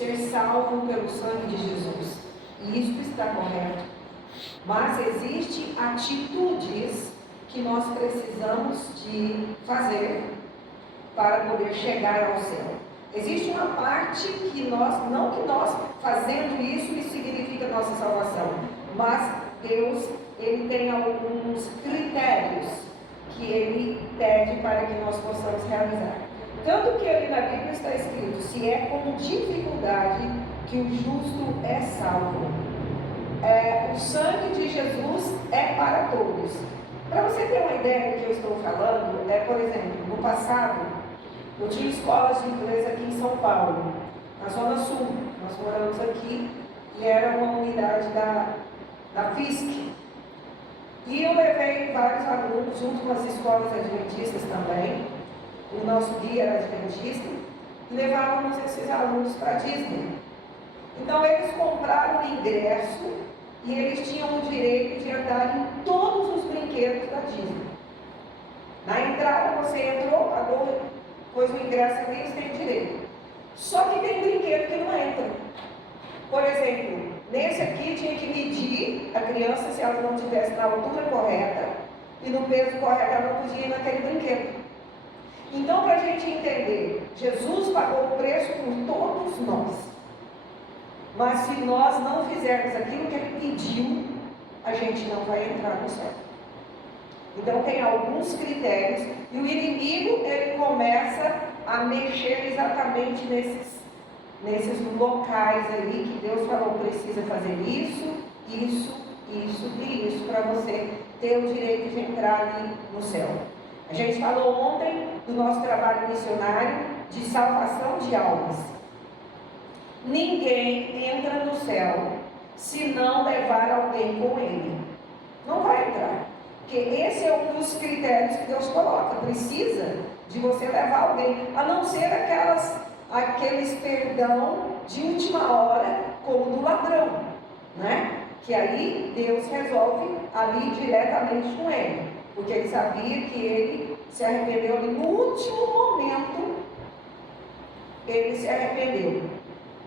ser salvo pelo sangue de Jesus. E isso está correto. Mas existem atitudes que nós precisamos de fazer para poder chegar ao céu. Existe uma parte que não que nós fazendo isso significa nossa salvação, mas Deus, Ele tem alguns critérios que Ele pede para que nós possamos realizar. Tanto que ali na Bíblia está escrito, se é com dificuldade que o justo é salvo. O sangue de Jesus é para todos. Para você ter uma ideia do que eu estou falando, por exemplo, no passado, eu tinha escolas de inglês aqui em São Paulo, na Zona Sul. Nós moramos aqui e era uma unidade da FISC. E eu levei vários alunos, junto com as escolas adventistas também. O nosso guia era adventista, e levávamos esses alunos para a Disney. Então eles compraram o ingresso e eles tinham o direito de andar em todos os brinquedos da Disney. Na entrada você entrou, pagou, pôs o ingresso ali, eles têm direito. Só que tem brinquedo que não entra. Por exemplo, nesse aqui tinha que medir a criança se ela não estivesse na altura correta e no peso correto, ela não podia ir naquele brinquedo. Então, para a gente entender, Jesus pagou o preço por todos nós. Mas se nós não fizermos aquilo que Ele pediu, a gente não vai entrar no céu. Então tem alguns critérios, e o inimigo, ele começa a mexer exatamente nesses locais aí, que Deus falou, precisa fazer isso, isso, isso e isso, para você ter o direito de entrar ali no céu. A gente falou ontem do nosso trabalho missionário de salvação de almas. Ninguém entra no céu se não levar alguém com ele. Não vai entrar. Porque esse é um dos critérios que Deus coloca. Precisa de você levar alguém. A não ser aqueles perdão de última hora, como do ladrão, né? Que aí Deus resolve ali diretamente com ele. Porque ele sabia que ele se arrependeu ali no último momento. Ele se arrependeu.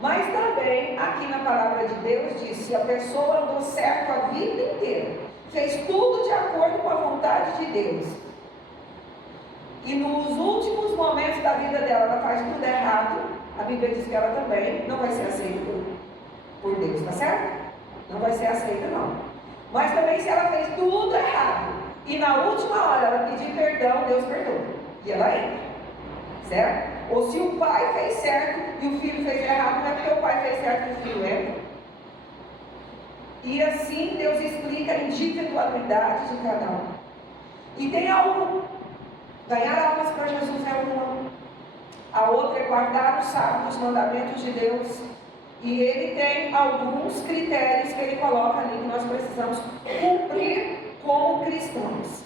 Mas também, aqui na palavra de Deus, diz: se a pessoa andou certo a vida inteira, fez tudo de acordo com a vontade de Deus, e nos últimos momentos da vida dela, ela faz tudo errado, a Bíblia diz que ela também não vai ser aceita por Deus, tá certo? Não vai ser aceita, não. Mas também, se ela fez tudo errado, e na última hora ela pedir perdão, Deus perdoa, e ela entra, certo? Ou se o pai fez certo e o filho fez errado, não é porque o pai fez certo e o filho entra. E assim Deus explica a individualidade de cada um. E tem algo, ganhar almas para Jesus é uma. A outra é guardar o sábado, os mandamentos de Deus. E ele tem alguns critérios que ele coloca ali que nós precisamos cumprir como cristãos.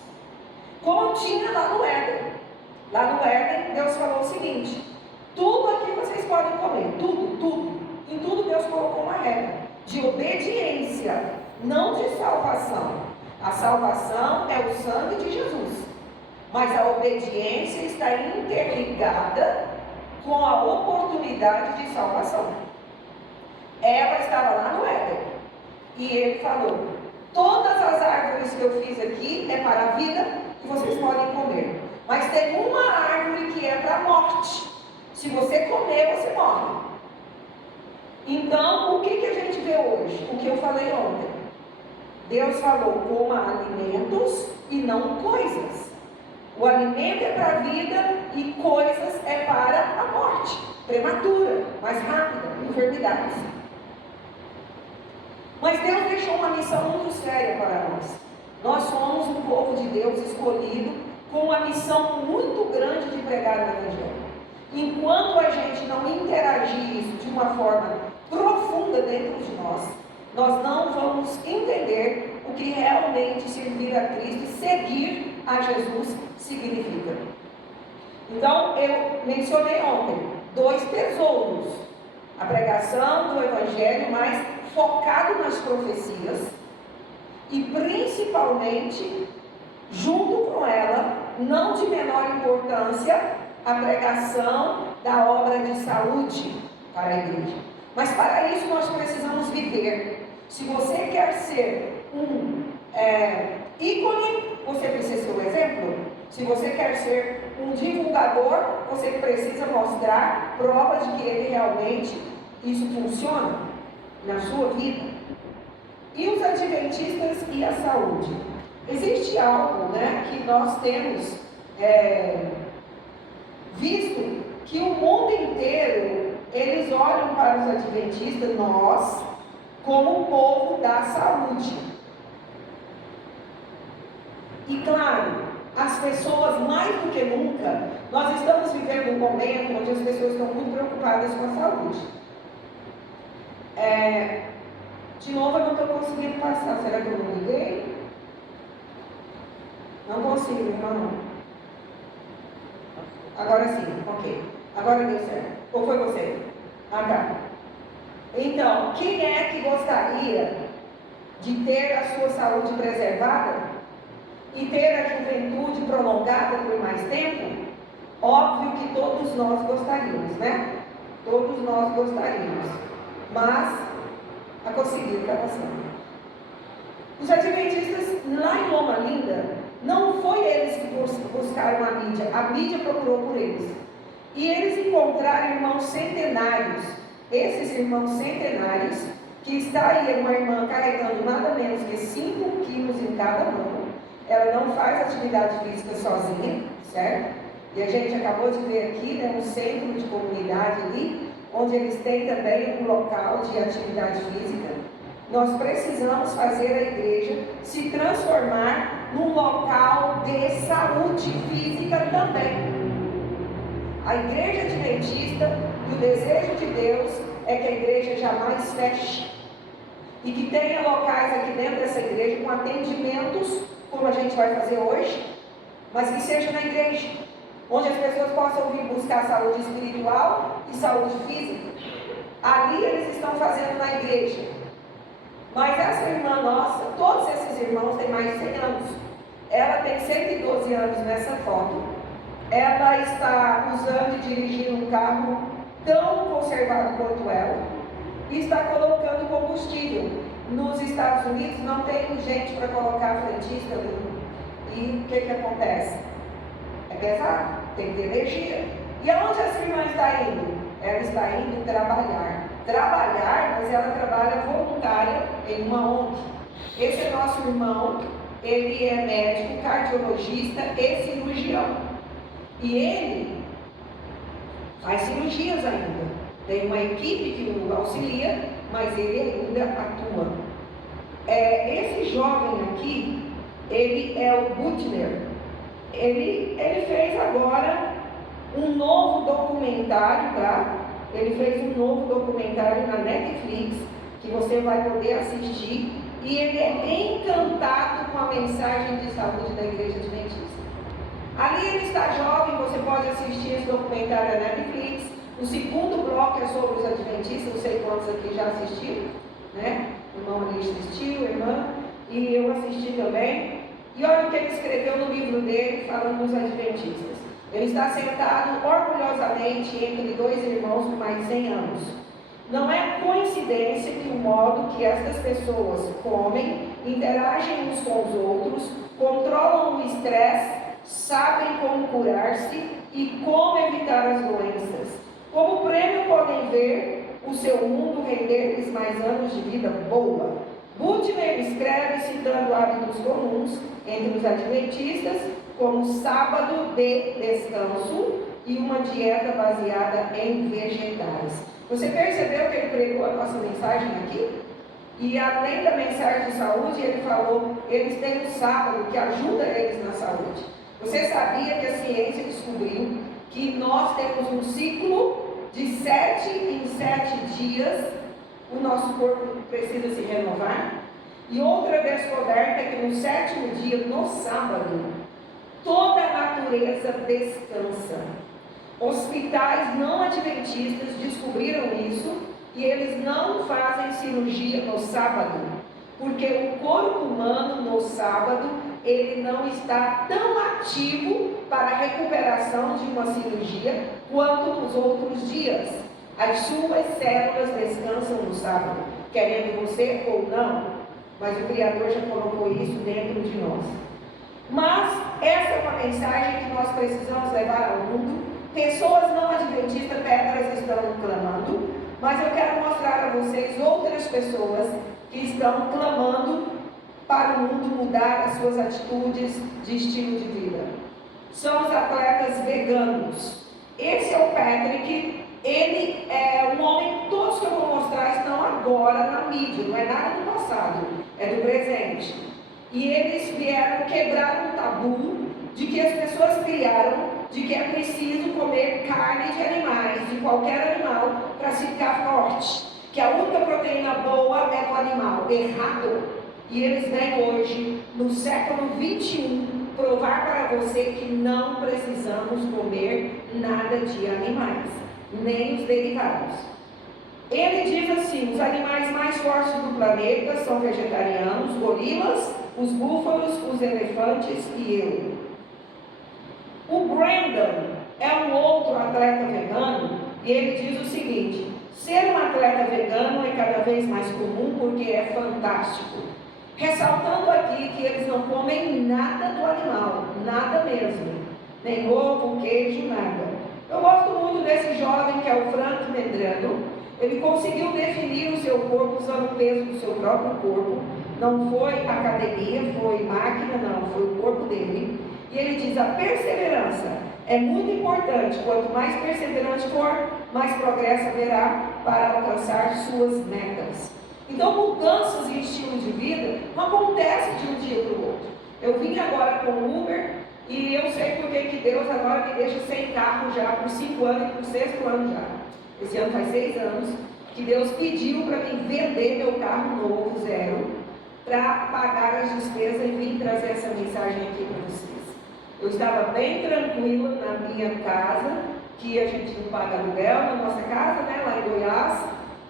Como tinha lá no Éden. Lá no Éden, Deus falou o seguinte: tudo aqui vocês podem comer, tudo. Em tudo Deus colocou uma regra de obediência, não de salvação. A salvação é o sangue de Jesus, mas a obediência está interligada com a oportunidade de salvação. Eva estava lá no Éden e ele falou: todas as árvores que eu fiz aqui é para a vida e vocês podem comer. Mas tem uma árvore que é para a morte. Se você comer, você morre. Então, o que a gente vê hoje? O que eu falei ontem. Deus falou: coma alimentos e não coisas. O alimento é para a vida e coisas é para a morte. Prematura, mais rápida, enfermidades. Mas Deus deixou uma missão muito séria para nós. Nós somos um povo de Deus escolhido, com uma missão muito grande de pregar o Evangelho. Enquanto a gente não interagir isso de uma forma profunda dentro de nós, nós não vamos entender o que realmente servir a Cristo e seguir a Jesus significa. Então, eu mencionei ontem 2 tesouros: a pregação do Evangelho, mais focado nas profecias, e principalmente, junto com ela, não de menor importância, a pregação da obra de saúde para a igreja. Mas para isso nós precisamos viver. Se você quer ser um ícone, você precisa ser um exemplo. Se você quer ser um divulgador, você precisa mostrar provas de que ele realmente, isso funciona na sua vida. E os adventistas e a saúde. Existe algo, que nós temos visto, que o mundo inteiro, eles olham para os adventistas, nós, como o povo da saúde. E claro, as pessoas, mais do que nunca, nós estamos vivendo um momento onde as pessoas estão muito preocupadas com a saúde. De novo, eu não estou conseguindo passar. Será que eu não liguei? Não consigo, irmão. Agora sim, ok. Agora deu certo. Ou foi você? Ah, tá. Então, quem é que gostaria de ter a sua saúde preservada e ter a juventude prolongada por mais tempo? Óbvio que todos nós gostaríamos, né? Todos nós gostaríamos. Mas, a conseguir, está passando. Os adventistas, lá em Loma Linda, não foi eles que buscaram a mídia procurou por eles. E eles encontraram irmãos centenários. Esses irmãos centenários, que está aí uma irmã carregando nada menos que 5 quilos em cada mão. Ela não faz atividade física sozinha, certo? E a gente acabou de ver aqui, um centro de comunidade ali, onde eles têm também um local de atividade física. Nós precisamos fazer a igreja se transformar num local de saúde física também. A igreja adventista e o desejo de Deus é que a igreja jamais feche. E que tenha locais aqui dentro dessa igreja com atendimentos, como a gente vai fazer hoje, mas que seja na igreja, onde as pessoas possam vir buscar saúde espiritual e saúde física. Ali eles estão fazendo na igreja. Mas essa irmã nossa, todos esses irmãos têm mais de 100 anos. Ela tem 112 anos nessa foto. Ela está usando e dirigindo um carro tão conservado quanto ela. E está colocando combustível. Nos Estados Unidos não tem gente para colocar frentista. E o que acontece? É pesado, tem que ter energia. E aonde essa irmã está indo? Ela está indo trabalhar. Trabalhar, mas ela trabalha voluntária em uma ONG. Esse é nosso irmão, ele é médico, cardiologista e cirurgião. E ele faz cirurgias ainda. Tem uma equipe que o auxilia, mas ele ainda atua. Esse jovem aqui, ele é o Butner. Ele fez agora um novo documentário, tá? Ele fez um novo documentário na Netflix, que você vai poder assistir, e ele é encantado com a mensagem de saúde da Igreja Adventista. Ali ele está jovem, você pode assistir esse documentário na Netflix. O segundo bloco é sobre os Adventistas, não sei quantos aqui já assistiram, né? O irmão ali assistiu, irmã, e eu assisti também. E olha o que ele escreveu no livro dele, falando dos Adventistas. Ele está sentado orgulhosamente entre dois irmãos por mais de 100 anos. Não é coincidência que o modo que estas pessoas comem, interagem uns com os outros, controlam o estresse, sabem como curar-se e como evitar as doenças. Como prêmio podem ver o seu mundo render-lhes mais anos de vida boa. Butner escreve citando hábitos comuns entre os adventistas, como sábado de descanso e uma dieta baseada em vegetais. Você percebeu que ele pregou a nossa mensagem aqui? E além da mensagem de saúde, ele falou, eles têm um sábado que ajuda eles na saúde. Você sabia que a ciência descobriu que nós temos um ciclo de 7 em 7 dias, o nosso corpo precisa se renovar? E outra descoberta é que no 7º dia, no sábado, toda a natureza descansa. Hospitais não adventistas descobriram isso e eles não fazem cirurgia no sábado, porque o corpo humano no sábado ele não está tão ativo para a recuperação de uma cirurgia quanto nos outros dias. As suas células descansam no sábado, querendo você ou não, mas o Criador já colocou isso dentro de nós. Mas essa é uma mensagem que nós precisamos levar ao mundo. Pessoas não adventistas, pedras estão clamando, mas eu quero mostrar a vocês outras pessoas que estão clamando para o mundo mudar as suas atitudes de estilo de vida. São os atletas veganos. Esse é o Patrick. Ele é um homem, todos que eu vou mostrar estão agora na mídia, não é nada do passado, é do presente. E eles vieram quebrar um tabu de que as pessoas criaram, de que é preciso comer carne de animais, de qualquer animal, para se ficar forte. Que a única proteína boa é do animal. Errado. E eles vêm hoje, no século 21, provar para você que não precisamos comer nada de animais, nem os derivados. Ele diz assim: os animais mais fortes do planeta são vegetarianos, gorilas, os búfalos, os elefantes e eu. O Brandon é um outro atleta vegano e ele diz o seguinte: ser um atleta vegano é cada vez mais comum porque é fantástico. Ressaltando aqui que eles não comem nada do animal, nada mesmo, nem ovo, queijo, nada. Eu gosto muito desse jovem que é o Frank Medrano. Ele conseguiu definir o seu corpo usando o peso do seu próprio corpo. Não foi academia, foi máquina, não, foi o corpo dele. E ele diz: a perseverança é muito importante. Quanto mais perseverante for, mais progresso haverá para alcançar suas metas. Então, mudanças em estilo de vida não acontecem de um dia para o outro. Eu vim agora com o Uber e eu sei porque que Deus agora me deixa sem carro já por 5 anos e por 6º ano já. Esse ano faz 6 anos que Deus pediu para mim vender meu carro novo, zero, para pagar as despesas e vir trazer essa mensagem aqui para vocês. Eu estava bem tranquila na minha casa, que a gente não paga aluguel na nossa casa, né, lá em Goiás,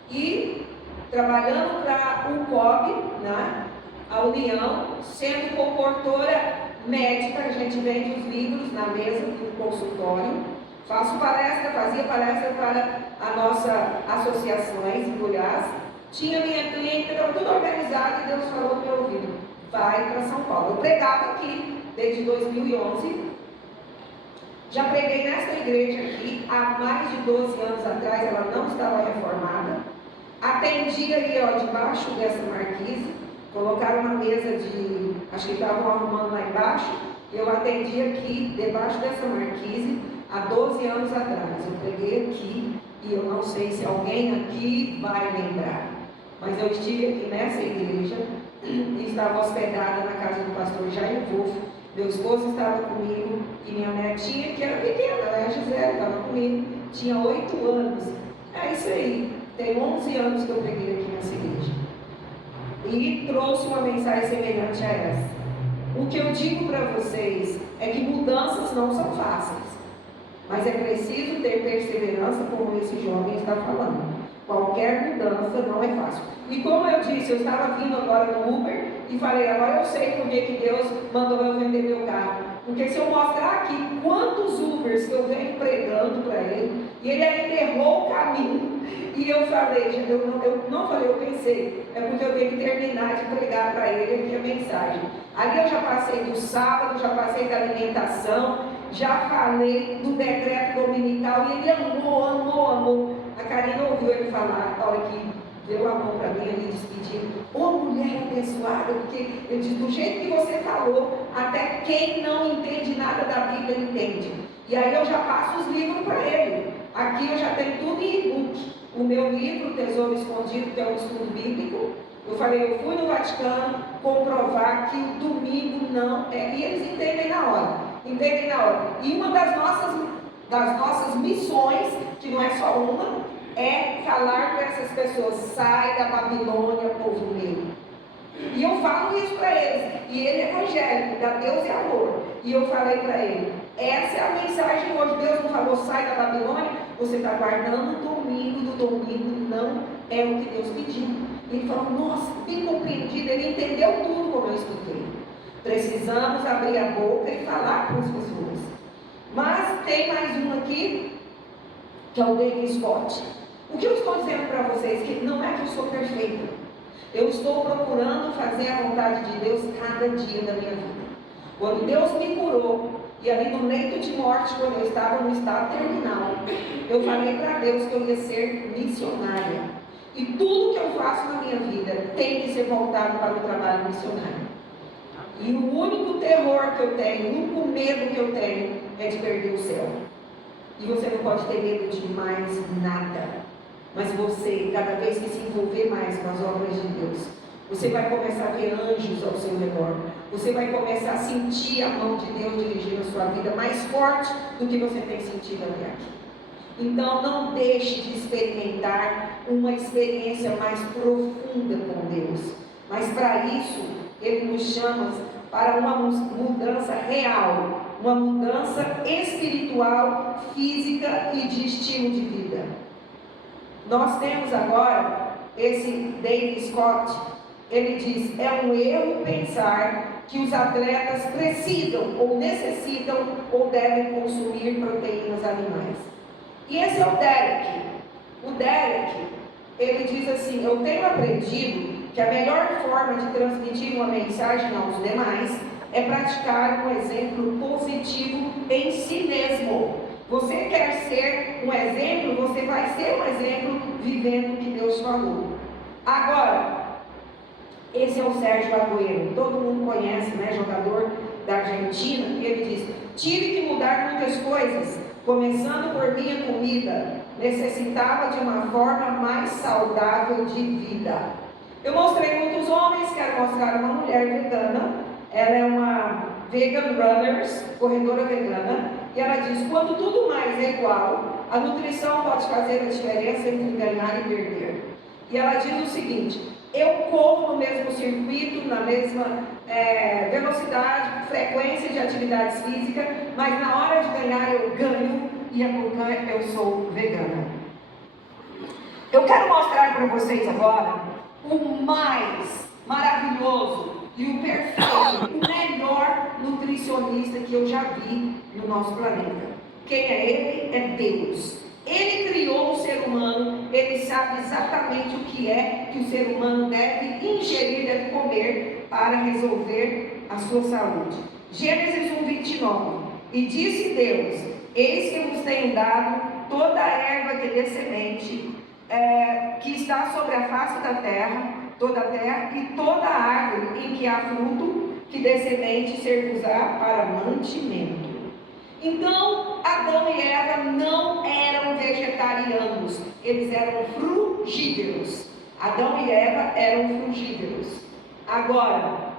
e trabalhando para o COB, né, a União, sendo comportora médica. A gente vende os livros na mesa do consultório, faço palestra, fazia palestra para a nossa associações em Goiás, tinha minha cliente, estava tudo organizado e Deus falou no meu ouvido: vai para São Paulo. Eu pregava aqui desde 2011, já preguei nesta igreja aqui há mais de 12 anos atrás, ela não estava reformada. Atendia ali, ó, debaixo dessa marquise, colocaram uma mesa de, acho que estavam arrumando lá embaixo, eu atendi aqui, debaixo dessa marquise, há 12 anos atrás. Eu preguei aqui, e eu não sei se alguém aqui vai lembrar, mas eu estive aqui nessa igreja, e estava hospedada na casa do pastor Jair Wolff. Meu esposo estava comigo, e minha netinha, que era pequena, né, a Gisele, estava comigo, tinha 8 anos. É isso aí. Tem 11 anos que eu preguei aqui nessa igreja. E trouxe uma mensagem semelhante a essa. O que eu digo para vocês é que mudanças não são fáceis. Mas é preciso ter perseverança, como esse jovem está falando. Qualquer mudança não é fácil. E como eu disse, eu estava vindo agora no Uber e falei: agora eu sei por que Deus mandou eu vender meu carro. Porque se eu mostrar aqui quantos Ubers que eu venho pregando para ele, e ele ainda errou o caminho, e eu falei, eu não falei, eu pensei, é porque eu tenho que terminar de pregar para ele aqui a mensagem. Ali eu já passei do sábado, já passei da alimentação, já falei do decreto dominical, e ele amou. A Karina ouviu ele falar, a hora que deu a mão para mim ali despedindo: ô mulher abençoada, porque eu disse: do jeito que você falou, até quem não entende nada da Bíblia entende. E aí eu já passo os livros para ele. Aqui eu já tenho tudo em e-book. O meu livro, Tesouro Escondido, que é um estudo bíblico. Eu falei: eu fui no Vaticano comprovar que o domingo não é. E eles entendem na hora. E uma das nossas missões, que não é só uma, é falar para essas pessoas: sai da Babilônia, povo meu. E eu falo isso para eles. E ele é evangélico, da Deus e amor. E eu falei para ele: essa é a mensagem hoje. Deus não falou: sai da Babilônia. Você está guardando o domingo, do domingo não é o que Deus pediu. Ele falou: nossa, bem compreendido. Ele entendeu tudo como eu expliquei. Precisamos abrir a boca e falar com as pessoas. Mas tem mais um aqui, que é o David Scott. O que eu estou dizendo para vocês? Que não é que eu sou perfeita. Eu estou procurando fazer a vontade de Deus cada dia da minha vida. Quando Deus me curou, e ali no leito de morte, quando eu estava no estado terminal, eu falei para Deus que eu ia ser missionária. E tudo que eu faço na minha vida tem que ser voltado para o trabalho missionário. E o único terror que eu tenho, o único medo que eu tenho é de perder o céu. E você não pode ter medo de mais nada. Mas você, cada vez que se envolver mais com as obras de Deus, você vai começar a ver anjos ao seu redor. Você vai começar a sentir a mão de Deus dirigindo a sua vida mais forte do que você tem sentido até aqui. Então, não deixe de experimentar uma experiência mais profunda com Deus. Mas para isso, Ele nos chama para uma mudança real, uma mudança espiritual, física e de estilo de vida. Nós temos agora esse David Scott, ele diz: é um erro pensar que os atletas precisam ou necessitam ou devem consumir proteínas animais. E esse é o Derek. O Derek, ele diz assim: eu tenho aprendido que a melhor forma de transmitir uma mensagem aos demais é praticar um exemplo positivo em si mesmo. Você quer ser um exemplo, você vai ser um exemplo vivendo o que Deus falou. Agora, esse é o Sérgio Agüero, todo mundo conhece, né? Jogador da Argentina, e ele diz: tive que mudar muitas coisas, começando por minha comida, necessitava de uma forma mais saudável de vida. Eu mostrei muitos homens, quero mostrar uma mulher vegana, ela é uma vegan runners, corredora vegana, e ela diz: quando tudo mais é igual, a nutrição pode fazer a diferença entre ganhar e perder. E ela diz o seguinte: eu corro no mesmo circuito, na mesma velocidade, frequência de atividades físicas, mas na hora de ganhar eu ganho, e a porquê eu sou vegana. Eu quero mostrar para vocês agora o mais maravilhoso e o perfeito, o melhor nutricionista que eu já vi no nosso planeta. Quem é ele? É Deus. Ele criou o ser humano, ele sabe exatamente o que é que o ser humano deve ingerir, deve comer para resolver a sua saúde. Gênesis 1:29. E disse Deus: eis que vos tenho dado toda a erva que dê semente, que está sobre a face da terra, toda a terra, e toda a árvore em que há fruto, que dê semente, ser-vos-á para mantimento. Então, Adão e Eva não eram vegetarianos, eles eram frugívoros. Adão e Eva eram frugívoros. Agora,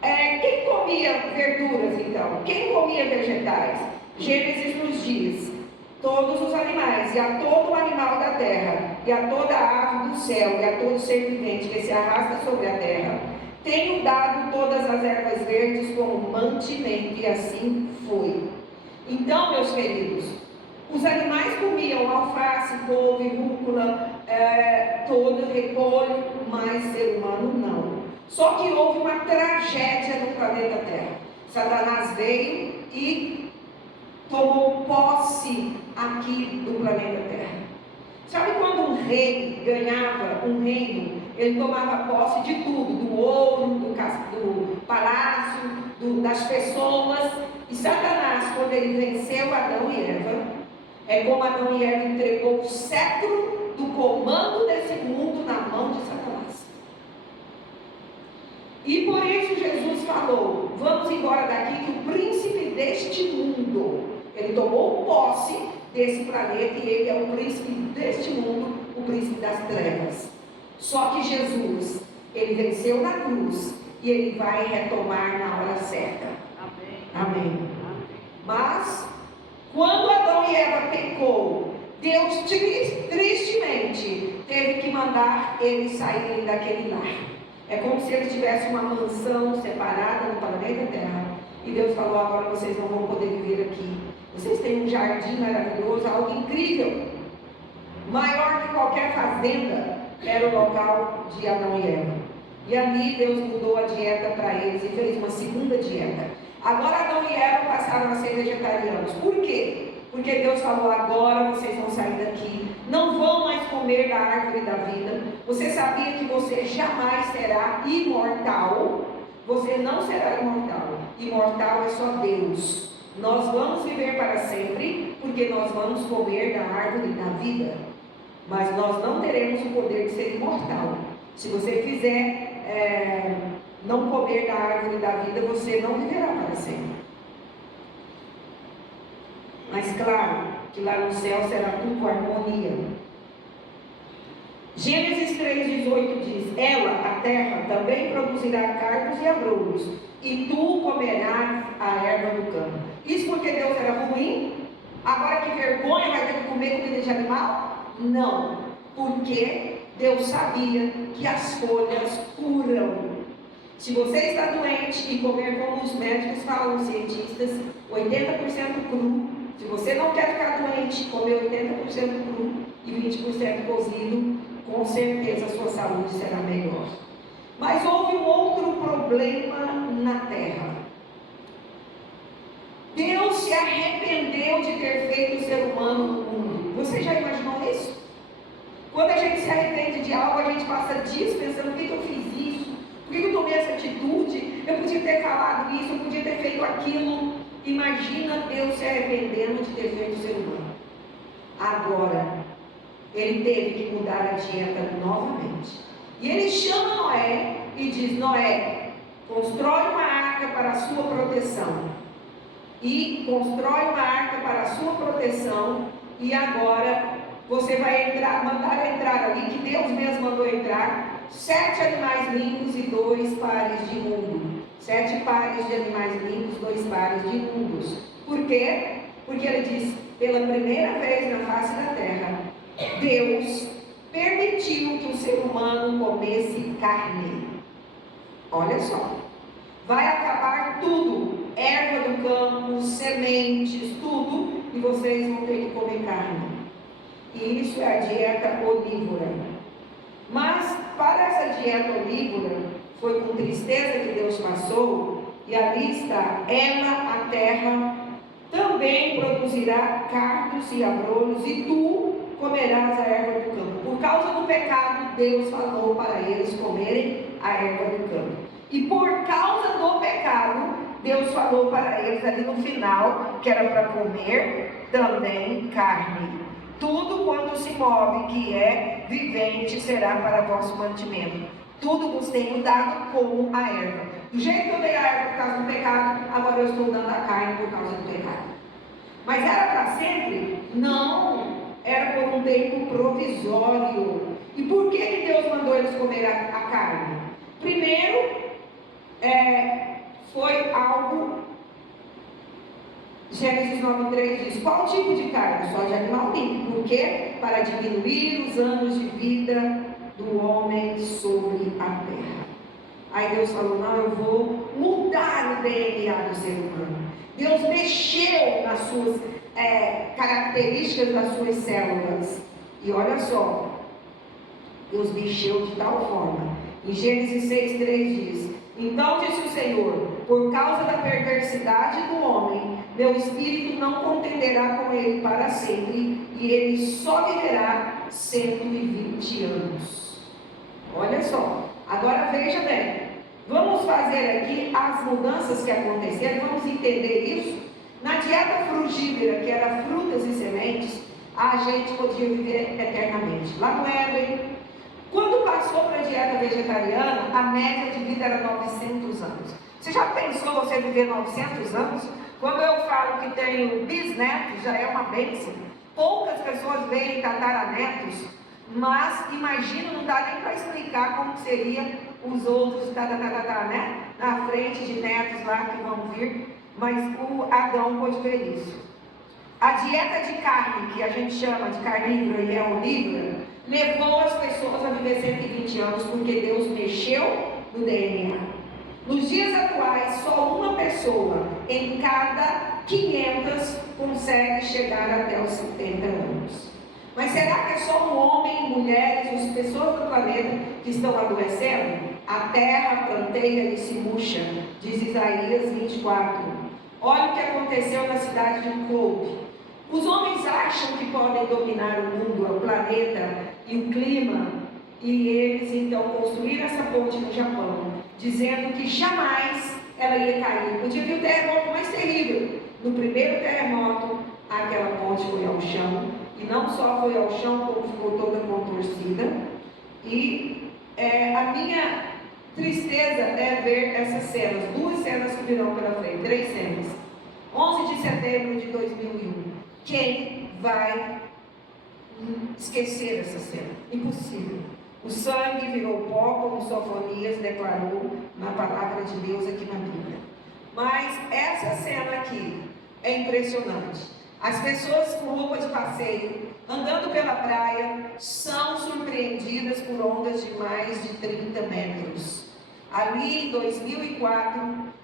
quem comia verduras então? Quem comia vegetais? Gênesis nos diz: todos os animais, e a todo animal da terra, e a toda ave do céu, e a todo ser vivente que se arrasta sobre a terra, tenho dado todas as ervas verdes como mantimento, e assim foi. Então, meus queridos, os animais comiam alface, couve, rúcula, todo repolho, mas ser humano não. Só que houve uma tragédia no planeta Terra. Satanás veio e tomou posse aqui do planeta Terra. Sabe quando um rei ganhava um reino, ele tomava posse de tudo, do ouro, do palácio, das pessoas. E Satanás, quando ele venceu Adão e Eva, é como Adão e Eva entregou o cetro do comando desse mundo na mão de Satanás. E por isso Jesus falou: vamos embora daqui, que o príncipe deste mundo, ele tomou posse desse planeta e ele é o príncipe deste mundo, o príncipe das trevas. Só que Jesus, ele venceu na cruz e ele vai retomar na hora certa. Amém. Mas, quando Adão e Eva pecou, Deus tristemente teve que mandar eles saírem daquele lar. É como se eles tivessem uma mansão separada no planeta Terra. E Deus falou: agora vocês não vão poder viver aqui. Vocês têm um jardim maravilhoso, algo incrível. Maior que qualquer fazenda era o local de Adão e Eva. E ali Deus mudou a dieta para eles e fez uma segunda dieta. Agora Adão e Eva passaram a ser vegetarianos. Por quê? Porque Deus falou: agora vocês vão sair daqui, não vão mais comer da árvore da vida. Você sabia que você jamais será imortal? Você não será imortal. Imortal é só Deus. Nós vamos viver para sempre, porque nós vamos comer da árvore da vida. Mas nós não teremos o poder de ser imortal. Se você fizer não comer da árvore da vida, você não viverá para sempre. Mas claro que lá no céu será tudo com harmonia. Gênesis 3,18 diz: ela, a terra, também produzirá cardos e abrolhos, e tu comerás a erva do campo. Isso porque Deus era ruim? Agora que vergonha, vai ter que comer comida de animal? Não, porque Deus sabia que as folhas curam. Se você está doente e comer como os médicos falam, os cientistas, 80% cru. Se você não quer ficar doente, comer 80% cru e 20% cozido, com certeza a sua saúde será melhor. Mas houve um outro problema na terra. Deus se arrependeu de ter feito o ser humano no mundo. Você já imaginou isso? Quando a gente se arrepende de algo, a gente passa dias pensando: por que eu fiz isso? Por que eu tomei essa atitude? Eu podia ter falado isso, eu podia ter feito aquilo. Imagina Deus se arrependendo de ter feito o ser humano. Agora, ele teve que mudar a dieta novamente. E ele chama Noé e diz: Noé, constrói uma arca para a sua proteção. E constrói uma arca para a sua proteção. E agora você vai mandar entrar ali, que Deus mesmo mandou entrar, 7 animais limpos e 2 pares de imundo. 7 pares de animais limpos, 2 pares de imundos. Por quê? Porque ele diz: pela primeira vez na face da terra, Deus permitiu que o ser humano comesse carne. Olha só, vai acabar tudo, erva do campo, sementes, tudo, e vocês vão ter que comer carne. E isso é a dieta onívora. Mas para essa dieta onívora, foi com tristeza que Deus passou, e ali está: ela, a terra, também produzirá cardos e abrolhos, e tu comerás a erva do campo. Por causa do pecado, Deus falou para eles comerem a erva do campo. E por causa do pecado, Deus falou para eles ali no final, que era para comer também carne. Tudo quanto se move, que é vivente, será para vosso mantimento. Tudo vos tenho dado como a erva. Do jeito que eu dei a erva por causa do pecado, agora eu estou dando a carne por causa do pecado. Mas era para sempre? Não. Era por um tempo provisório. E por que Deus mandou eles comer a carne? Primeiro, foi algo... Gênesis 9,3 diz: qual tipo de carne? Só de animal limpo. Por quê? Para diminuir os anos de vida do homem sobre a terra. Aí Deus falou: não, eu vou mudar o DNA do ser humano. Deus mexeu nas suas características das suas células. E olha só, Deus mexeu de tal forma. Em Gênesis 6,3 diz: então disse o Senhor: por causa da perversidade do homem, meu espírito não contenderá com ele para sempre, e ele só viverá 120 anos. Olha só, agora veja bem, vamos fazer aqui as mudanças que aconteceram, vamos entender isso. Na dieta frugívora, que era frutas e sementes, a gente podia viver eternamente. Lá no Éden, quando passou para a dieta vegetariana, a média de vida era 900 anos. Você já pensou você viver 900 anos? Quando eu falo que tenho bisnetos, já é uma bênção. Poucas pessoas veem tataranetos, mas imagina, não dá nem para explicar como seria os outros né? Na frente de netos lá que vão vir, mas o Adão pôde ver isso. A dieta de carne, que a gente chama de carnívora e é onívora, levou as pessoas a viver 120 anos, porque Deus mexeu no DNA. Nos dias atuais, só uma pessoa em cada 500 consegue chegar até os 70 anos. Mas será que é só um homem, mulheres, as pessoas do planeta que estão adoecendo? A terra planteia e se murcha, diz Isaías 24. Olha o que aconteceu na cidade de Coupe. Os homens acham que podem dominar o mundo, o planeta e o clima, e eles então construíram essa ponte no Japão, dizendo que jamais ela ia cair. Podia vir o terremoto mais terrível. No primeiro terremoto, aquela ponte foi ao chão, e não só foi ao chão, como ficou toda contorcida. E a minha tristeza é ver essas cenas, 2 cenas que virão pela frente, 3 cenas. 11 de setembro de 2001. Quem vai esquecer essa cena? Impossível. O sangue virou pó, como Sofonias declarou na palavra de Deus aqui na Bíblia. Mas essa cena aqui é impressionante. As pessoas com roupa de passeio, andando pela praia, são surpreendidas por ondas de mais de 30 metros. Ali em 2004,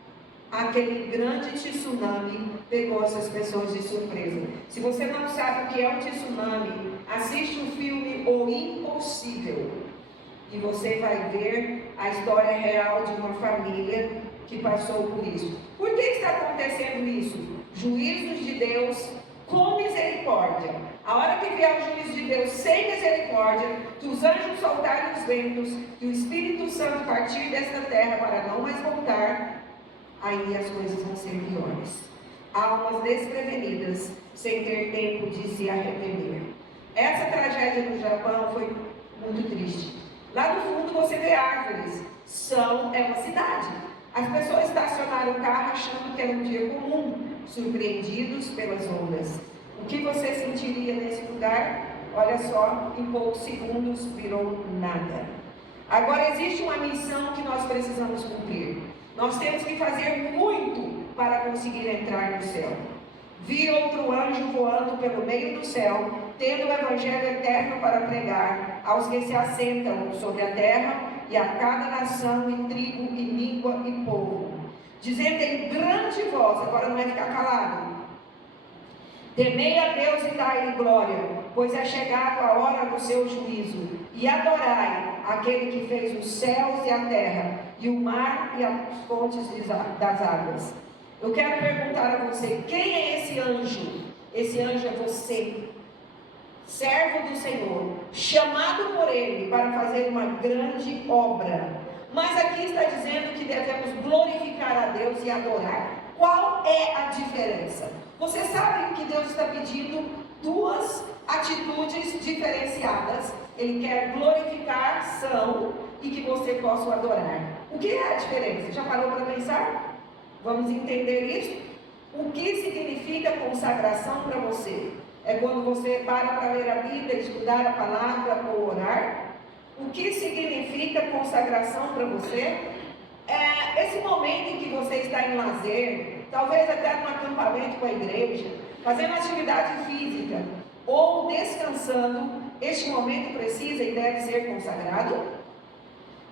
aquele grande tsunami pegou essas pessoas de surpresa. Se você não sabe o que é um tsunami, assiste o filme O Impossível e você vai ver a história real de uma família que passou por isso. Por que está acontecendo isso? Juízos de Deus com misericórdia. A hora que vier o juízo de Deus sem misericórdia, que os anjos soltarem os ventos, que o Espírito Santo partir desta terra para não mais voltar, aí as coisas vão ser piores. Almas desprevenidas, sem ter tempo de se arrepender. Essa tragédia no Japão foi muito triste. Lá no fundo você vê árvores. É uma cidade. As pessoas estacionaram o carro achando que era um dia comum, surpreendidos pelas ondas. O que você sentiria nesse lugar? Olha só, em poucos segundos virou nada. Agora existe uma missão que nós precisamos cumprir. Nós temos que fazer muito para conseguir entrar no céu. Vi outro anjo voando pelo meio do céu, tendo o evangelho eterno para pregar aos que se assentam sobre a terra e a cada nação e tribo e língua e povo, dizendo em grande voz, agora não vai ficar calado: temei a Deus e dai-lhe glória, pois é chegado a hora do seu juízo, e adorai aquele que fez os céus e a terra, e o mar e as fontes das águas. Eu quero perguntar a você, quem é esse anjo? Esse anjo é você, servo do Senhor, chamado por Ele para fazer uma grande obra. Mas aqui está dizendo que devemos glorificar a Deus e adorar. Qual é a diferença? Você sabe que Deus está pedindo 2 atitudes diferenciadas. Ele quer glorificação e que você possa adorar. O que é a diferença? Já parou para pensar? Vamos entender isso? O que significa consagração para você? É quando você para ler a Bíblia, estudar a palavra ou orar? O que significa consagração para você? É esse momento em que você está em lazer, talvez até num acampamento com a igreja, fazendo atividade física ou descansando. Este momento precisa e deve ser consagrado.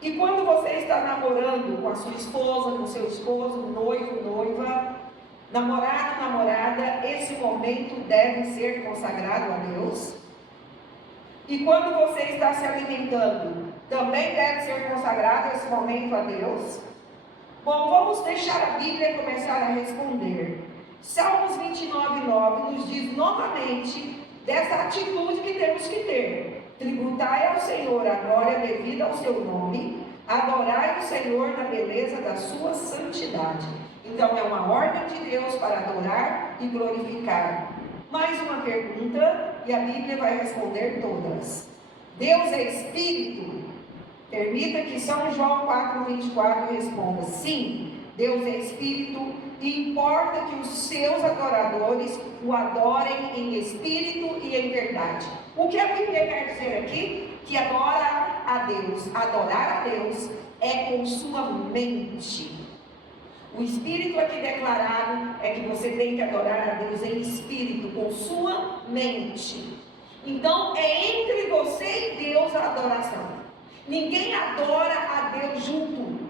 E quando você está namorando com a sua esposa, com o seu esposo, noivo, noiva, namorado, namorada, esse momento deve ser consagrado a Deus. E quando você está se alimentando, também deve ser consagrado esse momento a Deus. Bom, vamos deixar a Bíblia começar a responder. Salmos 29:9 nos diz novamente dessa atitude que temos que ter. Tributai ao Senhor a glória devida ao seu nome, adorai o Senhor na beleza da sua santidade. Então é uma ordem de Deus para adorar e glorificar. Mais uma pergunta e a Bíblia vai responder todas. Deus é Espírito? Permita que São João 4:24 responda: sim, Deus é Espírito e importa que os seus adoradores o adorem em espírito e em verdade. O que a Bíblia quer dizer aqui? Que adorar a Deus é com sua mente. O Espírito aqui declarado é que você tem que adorar a Deus em espírito, com sua mente. Então é entre você e Deus a adoração. Ninguém adora a Deus junto,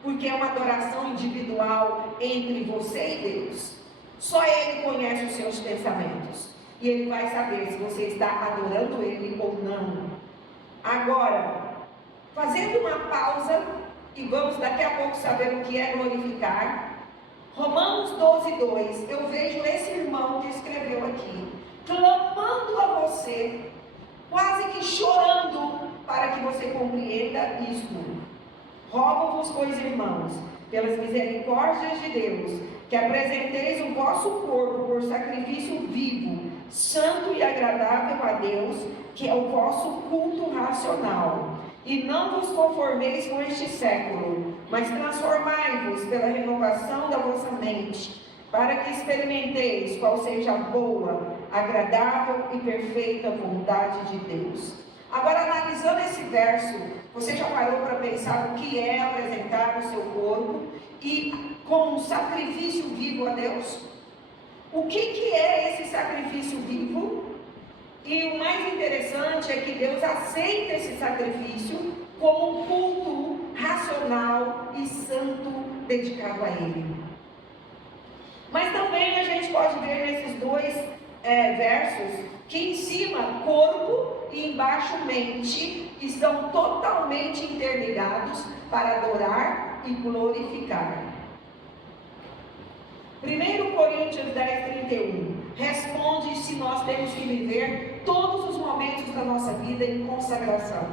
porque é uma adoração individual entre você e Deus. Só Ele conhece os seus pensamentos. E Ele vai saber se você está adorando Ele ou não. Agora, fazendo uma pausa, e vamos daqui a pouco saber o que é glorificar. Romanos 12:2, eu vejo esse irmão que escreveu aqui. clamando a você, quase que chorando, para que você compreenda isto. Rogo-vos, pois, irmãos, pelas misericórdias de Deus, que apresenteis o vosso corpo por sacrifício vivo, santo e agradável a Deus, que é o vosso culto racional. E não vos conformeis com este século, mas transformai-vos pela renovação da vossa mente, para que experimenteis qual seja a boa, agradável e perfeita vontade de Deus. Agora, analisando esse verso, você já parou para pensar o que é apresentar o seu corpo e como um sacrifício vivo a Deus? O que é esse sacrifício vivo? E o mais interessante é que Deus aceita esse sacrifício como um culto racional e santo dedicado a Ele. Mas também a gente pode ver nesses dois versos que em cima corpo e embaixo mente estão totalmente interligados para adorar e glorificar. 1 Coríntios 10:31 responde se nós temos que viver todos os momentos da nossa vida em consagração.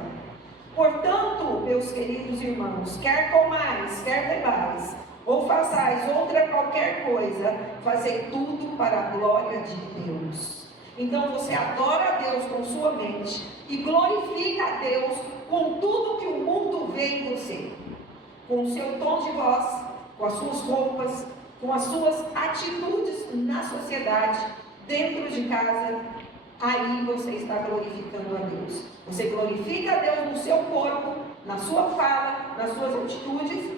Portanto, meus queridos irmãos, quer comais, quer bebais, ou façais outra qualquer coisa, fazei tudo para a glória de Deus. Então você adora a Deus com sua mente e glorifica a Deus com tudo que o mundo vê em você, com o seu tom de voz, com as suas roupas, com as suas atitudes na sociedade, dentro de casa. Aí você está glorificando a Deus. Você glorifica a Deus no seu corpo, na sua fala, nas suas atitudes,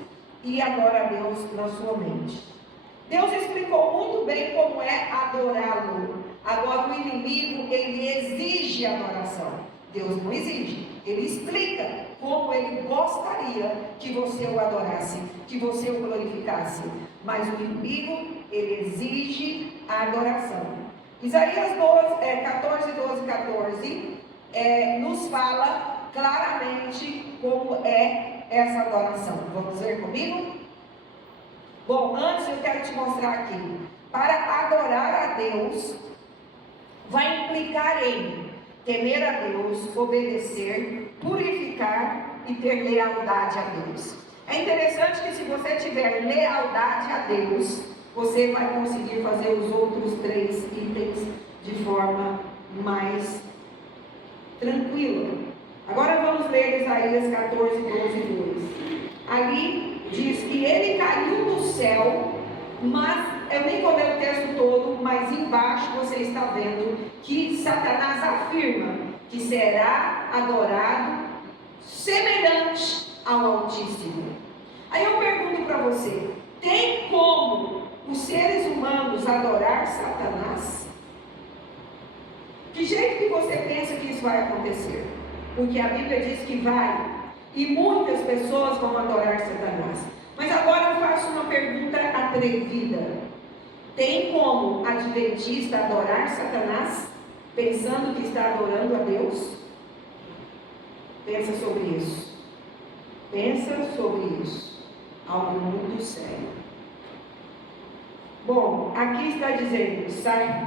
e adora a Deus na sua mente. Deus explicou muito bem como é adorá-lo. Agora o inimigo, ele exige adoração. Deus não exige, ele explica como ele gostaria que você o adorasse, que você o glorificasse. Mas o inimigo, ele exige a adoração. Isaías 14, 12, 14 nos fala claramente como é essa adoração. Vamos ver comigo? Bom, antes eu quero te mostrar aqui. Para adorar a Deus, vai implicar em temer a Deus, obedecer, purificar e ter lealdade a Deus. É interessante que se você tiver lealdade a Deus, você vai conseguir fazer os outros 3 itens de forma mais tranquila. Agora vamos ler Isaías 14, 12 e 2. Ali diz que ele caiu do céu, mas eu nem vou ler o texto todo, mas embaixo você está vendo que Satanás afirma que será adorado semelhante ao Altíssimo. Aí eu pergunto para você, tem como os seres humanos adorar Satanás? Que jeito que você pensa que isso vai acontecer? Porque a Bíblia diz que vai, e muitas pessoas vão adorar Satanás. Mas agora eu faço uma pergunta atrevida. Tem como adventista adorar Satanás, pensando que está adorando a Deus? Pensa sobre isso. Pensa sobre isso. Algo muito sério. Bom, aqui está dizendo,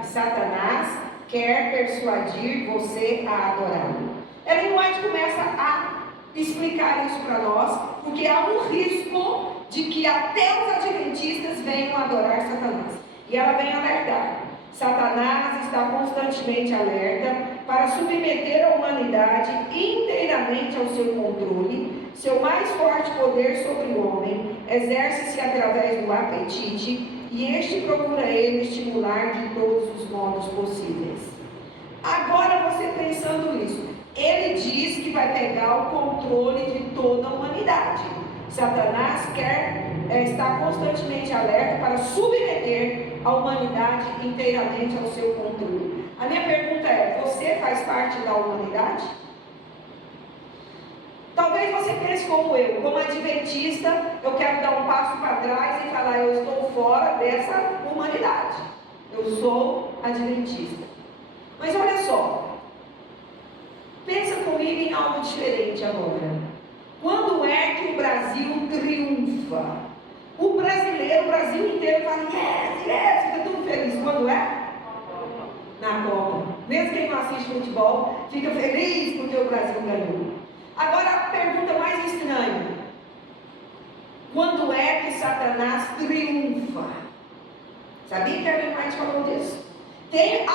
Satanás quer persuadir você a adorá-lo. Ellen White começa a explicar isso para nós, porque há um risco de que até os adventistas venham adorar Satanás. E ela vem alertar. Satanás está constantemente alerta para submeter a humanidade inteiramente ao seu controle. Seu mais forte poder sobre o homem exerce-se através do apetite, e este procura ele estimular de todos os modos possíveis. Agora você pensando nisso, ele diz que vai pegar o controle de toda a humanidade. Satanás está constantemente alerta para submeter a humanidade inteiramente ao seu controle. A minha pergunta é, você faz parte da humanidade? Talvez você pense como eu, como adventista, eu quero dar um passo para trás e falar, eu estou fora dessa humanidade. Eu sou adventista. Mas olha só, pensa comigo em algo diferente agora. Quando é que o Brasil triunfa? O Brasil inteiro fala, yes, fica tudo feliz. Quando é? Na Copa. Mesmo quem não assiste futebol, fica feliz porque o Brasil ganhou. Agora a pergunta mais estranha: quando é que Satanás triunfa? Sabia que a Ellen White falou disso? Tem